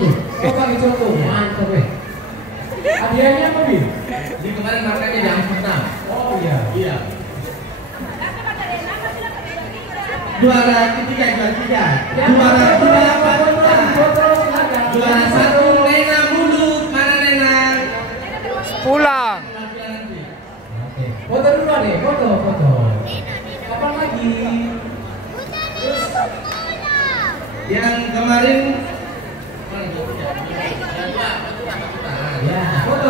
tuh. Oh pakai contoh, mantap weh. Hadiahnya apa Bin? Di kemarin makanya di Amsterdam. Oh iya. Iya. Juara ketiga. Juara dua Panita. Juara satu Nena Mulut. Mana Nena? Pulang. Oke. Foto dulu nih, foto. Kapan lagi? Yang kemarin Ya, foto.